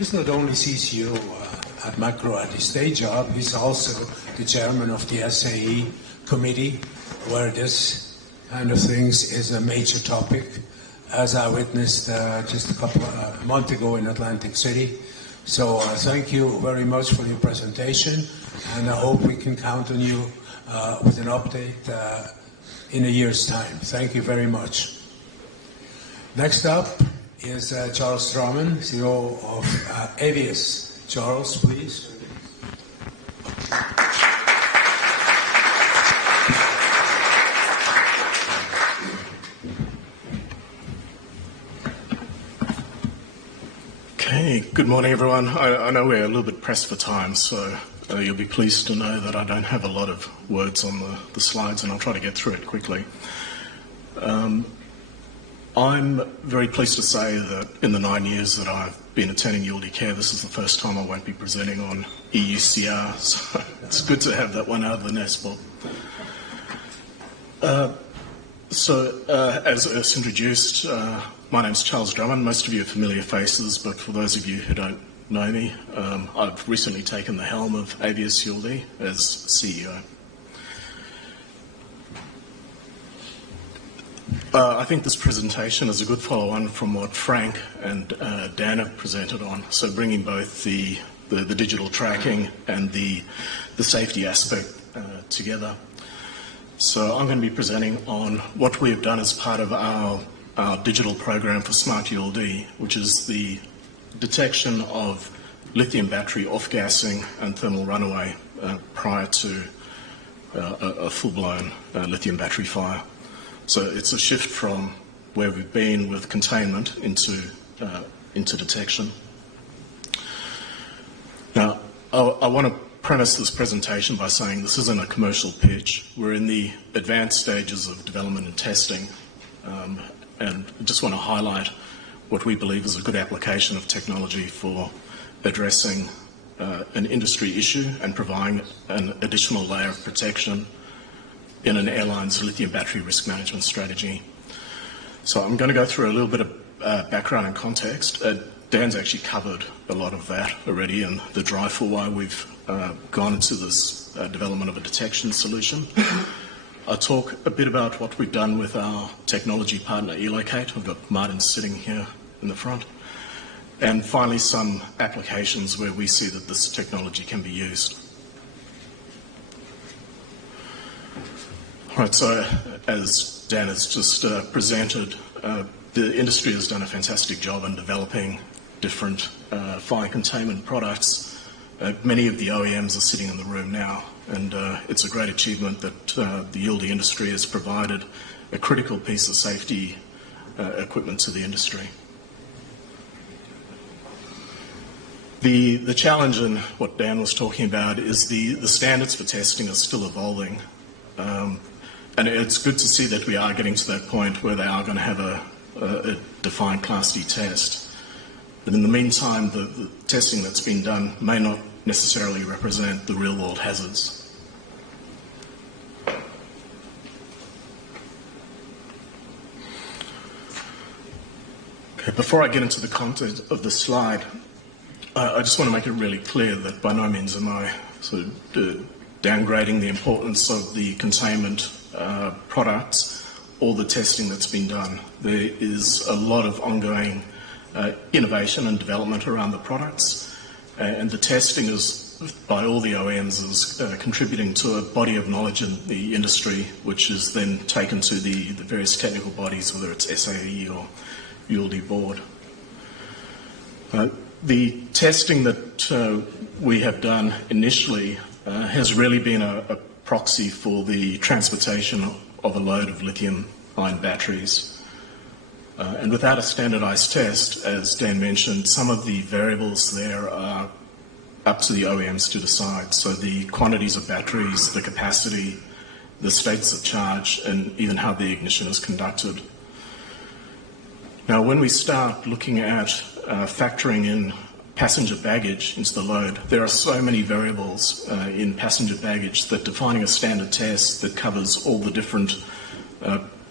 He's not only CCO at Macro at his day job, he's also the chairman of the SAE committee, where this kind of things is a major topic, as I witnessed just a month ago in Atlantic City. So thank you very much for your presentation, and I hope we can count on you with an update in a year's time. Thank you very much. Next up is Charles Drummond, CEO of Avios. Charles, please. Okay, good morning everyone. I know we're a little bit pressed for time, so you'll be pleased to know that I don't have a lot of words on the slides, and I'll try to get through it quickly. I'm very pleased to say that in the 9 years that I've been attending ULD Care, this is the first time I won't be presenting on EUCR, so it's good to have that one out of the nest, Bob. As Urs introduced, my name's Charles Drummond. Most of you are familiar faces, but for those of you who don't know me, I've recently taken the helm of Avios ULD as CEO. I think this presentation is a good follow-on from what Frank and Dan have presented on, so bringing both the digital tracking and the safety aspect together. So I'm going to be presenting on what we have done as part of our digital program for Smart ULD, which is the detection of lithium battery off-gassing and thermal runaway prior to a full-blown lithium battery fire. So it's a shift from where we've been with containment into detection. Now, I want to premise this presentation by saying this isn't a commercial pitch. We're in the advanced stages of development and testing, and I just want to highlight what we believe is a good application of technology for addressing an industry issue and providing an additional layer of protection in an airline's lithium battery risk management strategy. So I'm going to go through a little bit of background and context. Dan's actually covered a lot of that already and the drive for why we've gone into this development of a detection solution. I'll talk a bit about what we've done with our technology partner eLocate. I've got Martin sitting here in the front. And finally, some applications where we see that this technology can be used. All right, so as Dan has just presented, the industry has done a fantastic job in developing different fire containment products. Many of the OEMs are sitting in the room now, and it's a great achievement that the ULD industry has provided a critical piece of safety equipment to the industry. The challenge in what Dan was talking about is the standards for testing are still evolving. And it's good to see that we are getting to that point where they are going to have a defined Class D test. But in the meantime, the testing that's been done may not necessarily represent the real-world hazards. Okay, before I get into the content of the slide, I just want to make it really clear that by no means am I sort of downgrading the importance of the containment products or the testing that's been done. There is a lot of ongoing innovation and development around the products, and the testing is by all the OEMs is contributing to a body of knowledge in the industry, which is then taken to the various technical bodies, whether it's SAE or ULD board. The testing that we have done initially has really been a proxy for the transportation of a load of lithium-ion batteries. And without a standardized test, as Dan mentioned, some of the variables there are up to the OEMs to decide. So the quantities of batteries, the capacity, the states of charge, and even how the ignition is conducted. Now, when we start looking at factoring in passenger baggage into the load, there are so many variables in passenger baggage that defining a standard test that covers all the different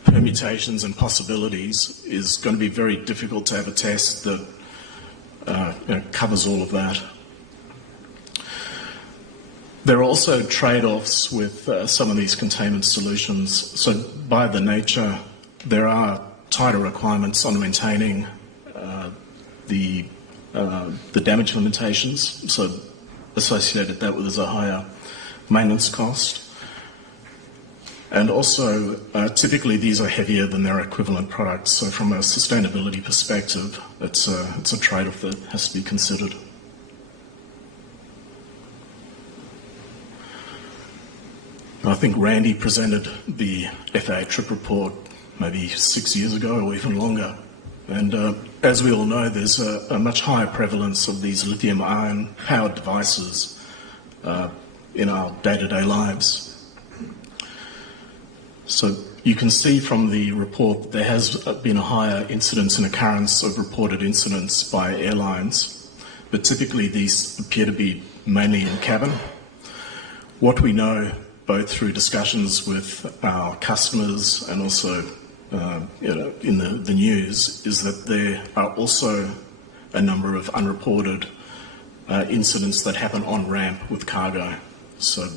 permutations and possibilities is going to be very difficult to have a test that covers all of that. There are also trade-offs with some of these containment solutions. So by the nature, there are tighter requirements on maintaining the damage limitations. So associated that with a higher maintenance cost. And also, typically these are heavier than their equivalent products. So from a sustainability perspective, it's a trade-off that has to be considered. I think Randy presented the FAA trip report maybe 6 years ago or even longer. And as we all know, there's a much higher prevalence of these lithium-ion powered devices in our day-to-day lives. So you can see from the report that there has been a higher incidence and occurrence of reported incidents by airlines, but typically these appear to be mainly in cabin. What we know, both through discussions with our customers and also in the news, is that there are also a number of unreported incidents that happen on ramp with cargo, so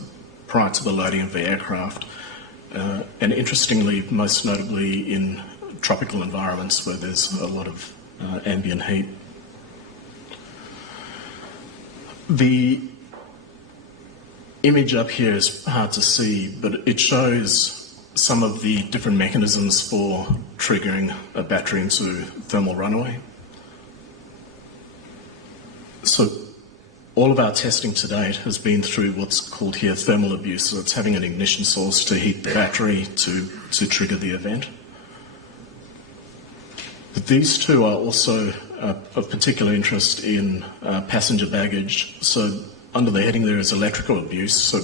prior to the loading of the aircraft. And interestingly, most notably in tropical environments where there's a lot of ambient heat. The image up here is hard to see, but it shows some of the different mechanisms for triggering a battery into thermal runaway. So all of our testing to date has been through what's called here thermal abuse. So it's having an ignition source to heat the battery to trigger the event. But these two are also of particular interest in passenger baggage. So under the heading there is electrical abuse. So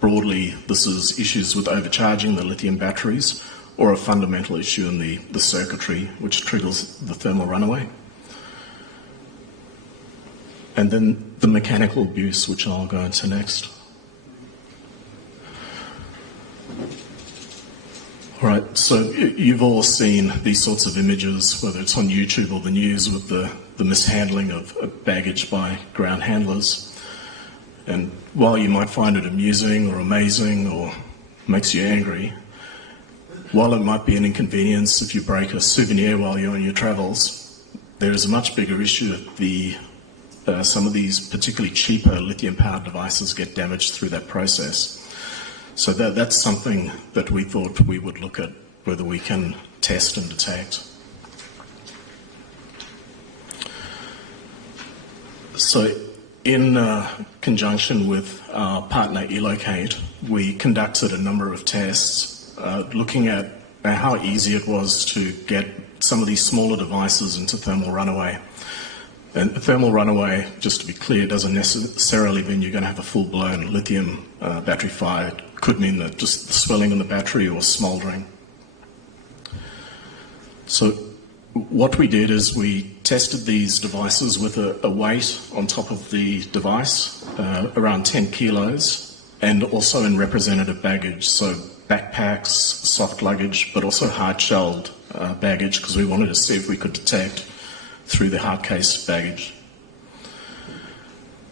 broadly, this is issues with overcharging the lithium batteries or a fundamental issue in the circuitry which triggers the thermal runaway. And then the mechanical abuse, which I'll go into next. All right, so you've all seen these sorts of images, whether it's on YouTube or the news, with the mishandling of baggage by ground handlers. And while you might find it amusing or amazing or makes you angry, while it might be an inconvenience if you break a souvenir while you're on your travels, there is a much bigger issue that some of these particularly cheaper lithium-powered devices get damaged through that process. So that's something that we thought we would look at whether we can test and detect. So in conjunction with our partner Elocate, we conducted a number of tests looking at how easy it was to get some of these smaller devices into thermal runaway. And thermal runaway, just to be clear, doesn't necessarily mean you're going to have a full-blown lithium battery fire. It could mean that just the swelling in the battery or smouldering. So what we did is we tested these devices with a weight on top of the device, around 10 kilos, and also in representative baggage, so backpacks, soft luggage, but also hard-shelled baggage, because we wanted to see if we could detect through the hard-cased baggage.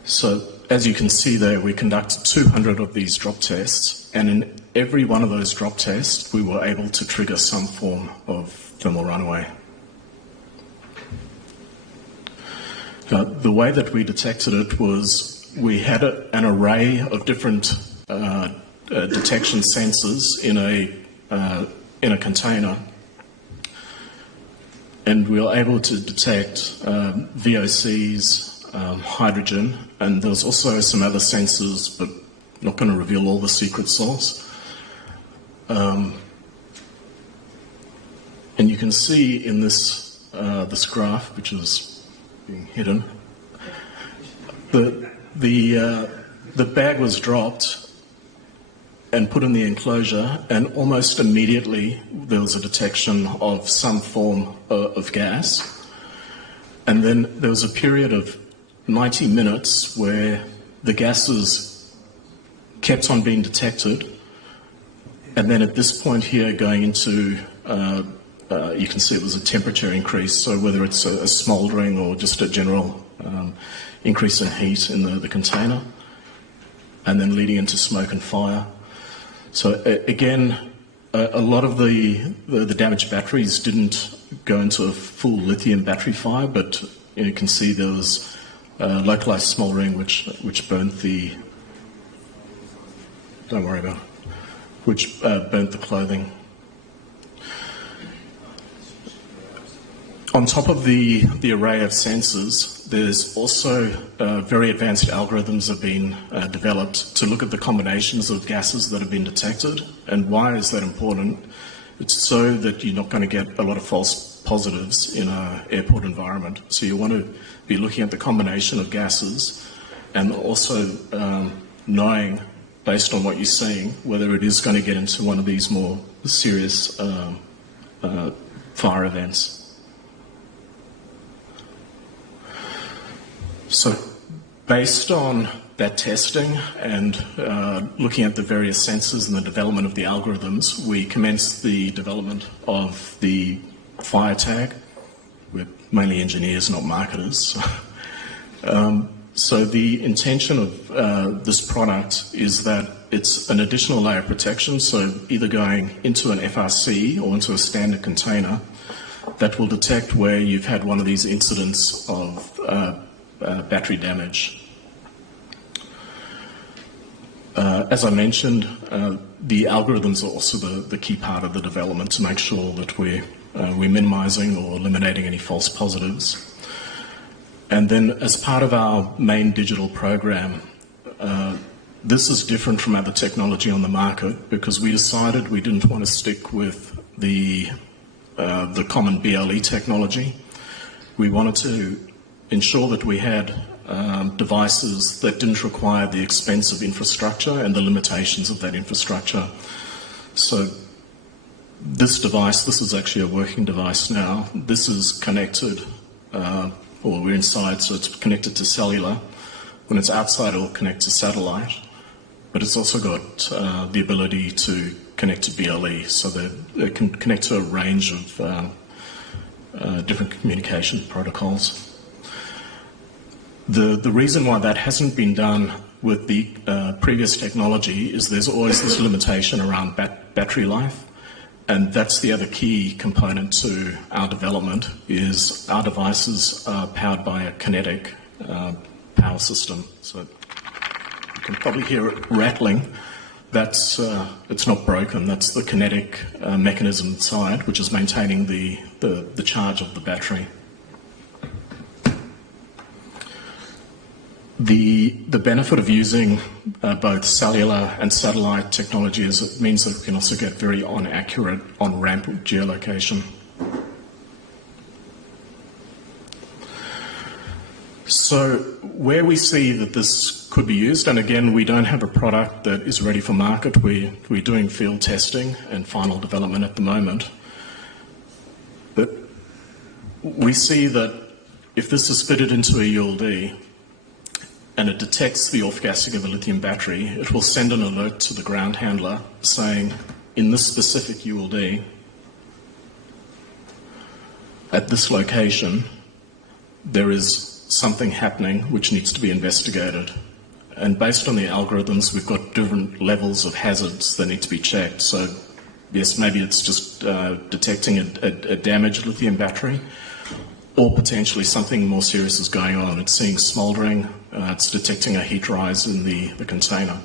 So as you can see there, we conducted 200 of these drop tests, and in every one of those drop tests, we were able to trigger some form of thermal runaway. The way that we detected it was we had an array of different detection sensors in a container, and we were able to detect VOCs, hydrogen, and there was also some other sensors, but not going to reveal all the secret sauce. And you can see in this graph, which is being hidden, the bag was dropped and put in the enclosure, and almost immediately there was a detection of some form of gas. And then there was a period of 90 minutes where the gases kept on being detected, and then at this point here going into you can see it was a temperature increase, so whether it's a smouldering or just a general increase in heat in the container, and then leading into smoke and fire. So again, a lot of the damaged batteries didn't go into a full lithium battery fire, but you can see there was localized smouldering which burnt the, don't worry about it, which burnt the clothing. On top of the array of sensors, there's also very advanced algorithms have been developed to look at the combinations of gases that have been detected. And why is that important? It's so that you're not going to get a lot of false positives in an airport environment. So you want to be looking at the combination of gases and also knowing, based on what you're seeing, whether it is going to get into one of these more serious fire events. So based on that testing and looking at the various sensors and the development of the algorithms, we commenced the development of the fire tag. We're mainly engineers, not marketers. So the intention of this product is that it's an additional layer of protection, so either going into an FRC or into a standard container that will detect where you've had one of these incidents of battery damage. As I mentioned, the algorithms are also the key part of the development to make sure that we're minimising or eliminating any false positives. And then as part of our main digital program, this is different from other technology on the market because we decided we didn't want to stick with the common BLE technology. We wanted to ensure that we had devices that didn't require the expensive infrastructure and the limitations of that infrastructure. So this device, this is actually a working device now. This is connected, or we're inside, so it's connected to cellular. When it's outside, it'll connect to satellite. But it's also got the ability to connect to BLE, so that it can connect to a range of different communication protocols. The reason why that hasn't been done with the previous technology is there's always this limitation around battery life, and that's the other key component to our development is our devices are powered by a kinetic power system. So you can probably hear it rattling. That's it's not broken. That's the kinetic mechanism inside, which is maintaining the charge of the battery. The benefit of using both cellular and satellite technology is it means that we can also get very accurate on-ramp geolocation. So where we see that this could be used, and again, we don't have a product that is ready for market. We're doing field testing and final development at the moment. But we see that if this is fitted into a ULD, and it detects the off-gassing of a lithium battery, it will send an alert to the ground handler saying, in this specific ULD, at this location, there is something happening which needs to be investigated. And based on the algorithms, we've got different levels of hazards that need to be checked. So yes, maybe it's just detecting a damaged lithium battery, or potentially something more serious is going on. It's seeing smouldering, it's detecting a heat rise in the container.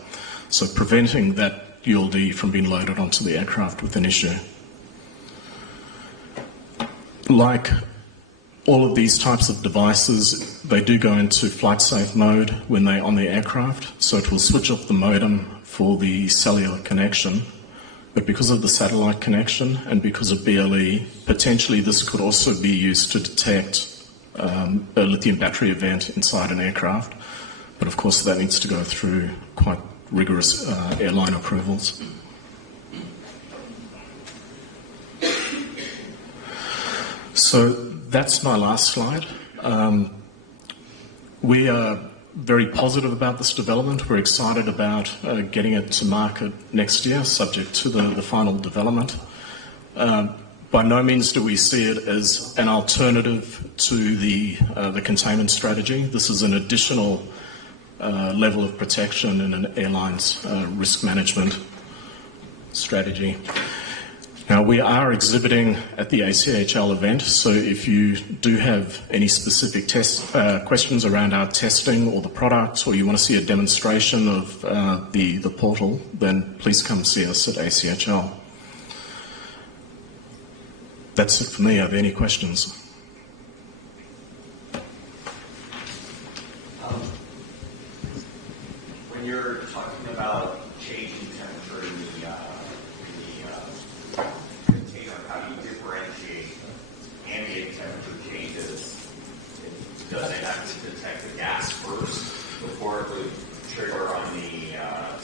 So preventing that ULD from being loaded onto the aircraft with an issue. Like all of these types of devices, they do go into flight safe mode when they're on the aircraft, so it will switch off the modem for the cellular connection. But because of the satellite connection and because of BLE, potentially this could also be used to detect a lithium battery event inside an aircraft. But of course that needs to go through quite rigorous airline approvals. So that's my last slide. We are very positive about this development. We're excited about getting it to market next year, subject to the final development. By no means do we see it as an alternative to the containment strategy. This is an additional level of protection in an airline's risk management strategy. Now, we are exhibiting at the ACHL event, so if you do have any specific questions around our testing or the product, or you want to see a demonstration of the portal, then please come see us at ACHL. That's it for me. Are there any questions? When you're talking about changing temperature in the container, how do you differentiate ambient temperature changes? Does it have to detect the gas first before it would trigger on the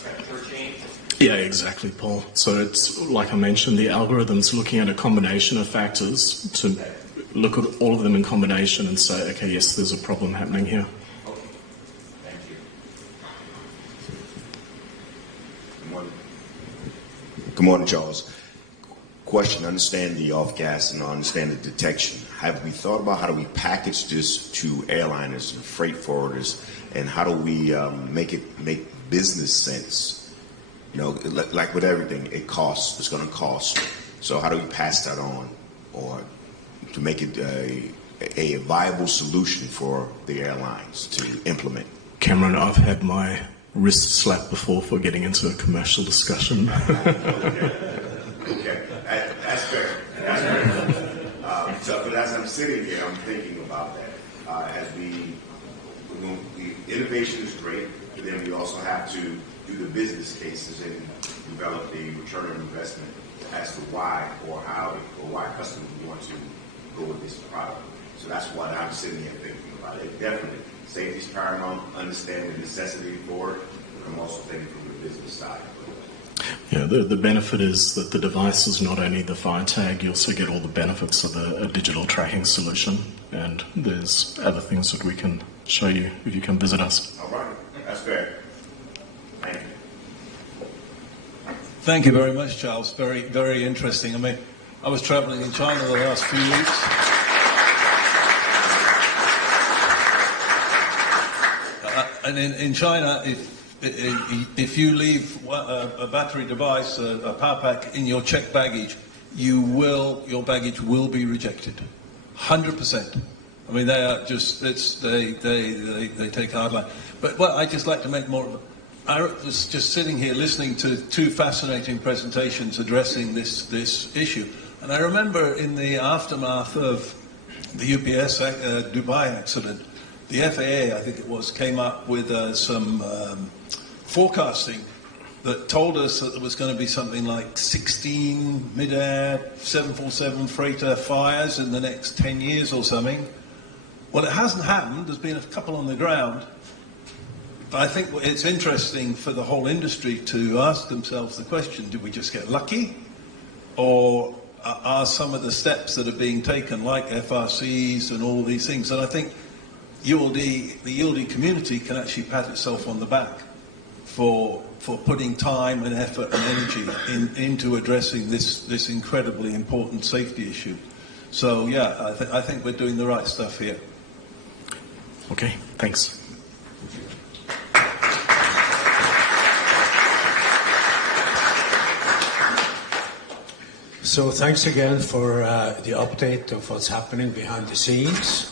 temperature change? Yeah, exactly, Paul. So it's, like I mentioned, the algorithm's looking at a combination of factors to look at all of them in combination and say, okay, yes, there's a problem happening here. Okay. Thank you. Good morning, Charles. Question, I understand the off-gas and I understand the detection. Have we thought about how do we package this to airliners and freight forwarders, and how do we make business sense? You know, like with everything, it costs. It's going to cost. So how do we pass that on, or to make it a viable solution for the airlines to implement? Cameron, I've had my wrist slapped before for getting into a commercial discussion. Okay, that's fair. That's fair. But as I'm sitting here, I'm thinking about that. The innovation is great, but then we also have to do the business cases and develop the return on investment as to why or how or why customers want to go with this product. So that's what I'm sitting here thinking about. It definitely, safety is paramount, understand the necessity for it, but I'm also thinking from the business side. Yeah, the benefit is that the device is not only the fire tag, you also get all the benefits of a digital tracking solution, and there's other things that we can show you if you come visit us. All right, that's fair. Thank you. Thank you very much, Charles. Very, very interesting. I mean, I was traveling in China the last few weeks. And in China, if you leave a battery device, a power pack in your checked baggage, your baggage will be rejected, 100%. I mean, they are just they take hard line. But what I just like to make more of. I was just sitting here listening to two fascinating presentations addressing this issue, and I remember in the aftermath of the UPS Dubai accident, the FAA, I think it was, came up with some forecasting that told us that there was going to be something like 16 mid-air 747 freighter fires in the next 10 years or something. Well, it hasn't happened. There's been a couple on the ground. But I think it's interesting for the whole industry to ask themselves the question, did we just get lucky? Or are some of the steps that are being taken, like FRCs and all these things? And I think the ULD community can actually pat itself on the back for putting time and effort and energy into addressing this incredibly important safety issue. So yeah, I think we're doing the right stuff here. Okay, thanks. So thanks again for the update of what's happening behind the scenes.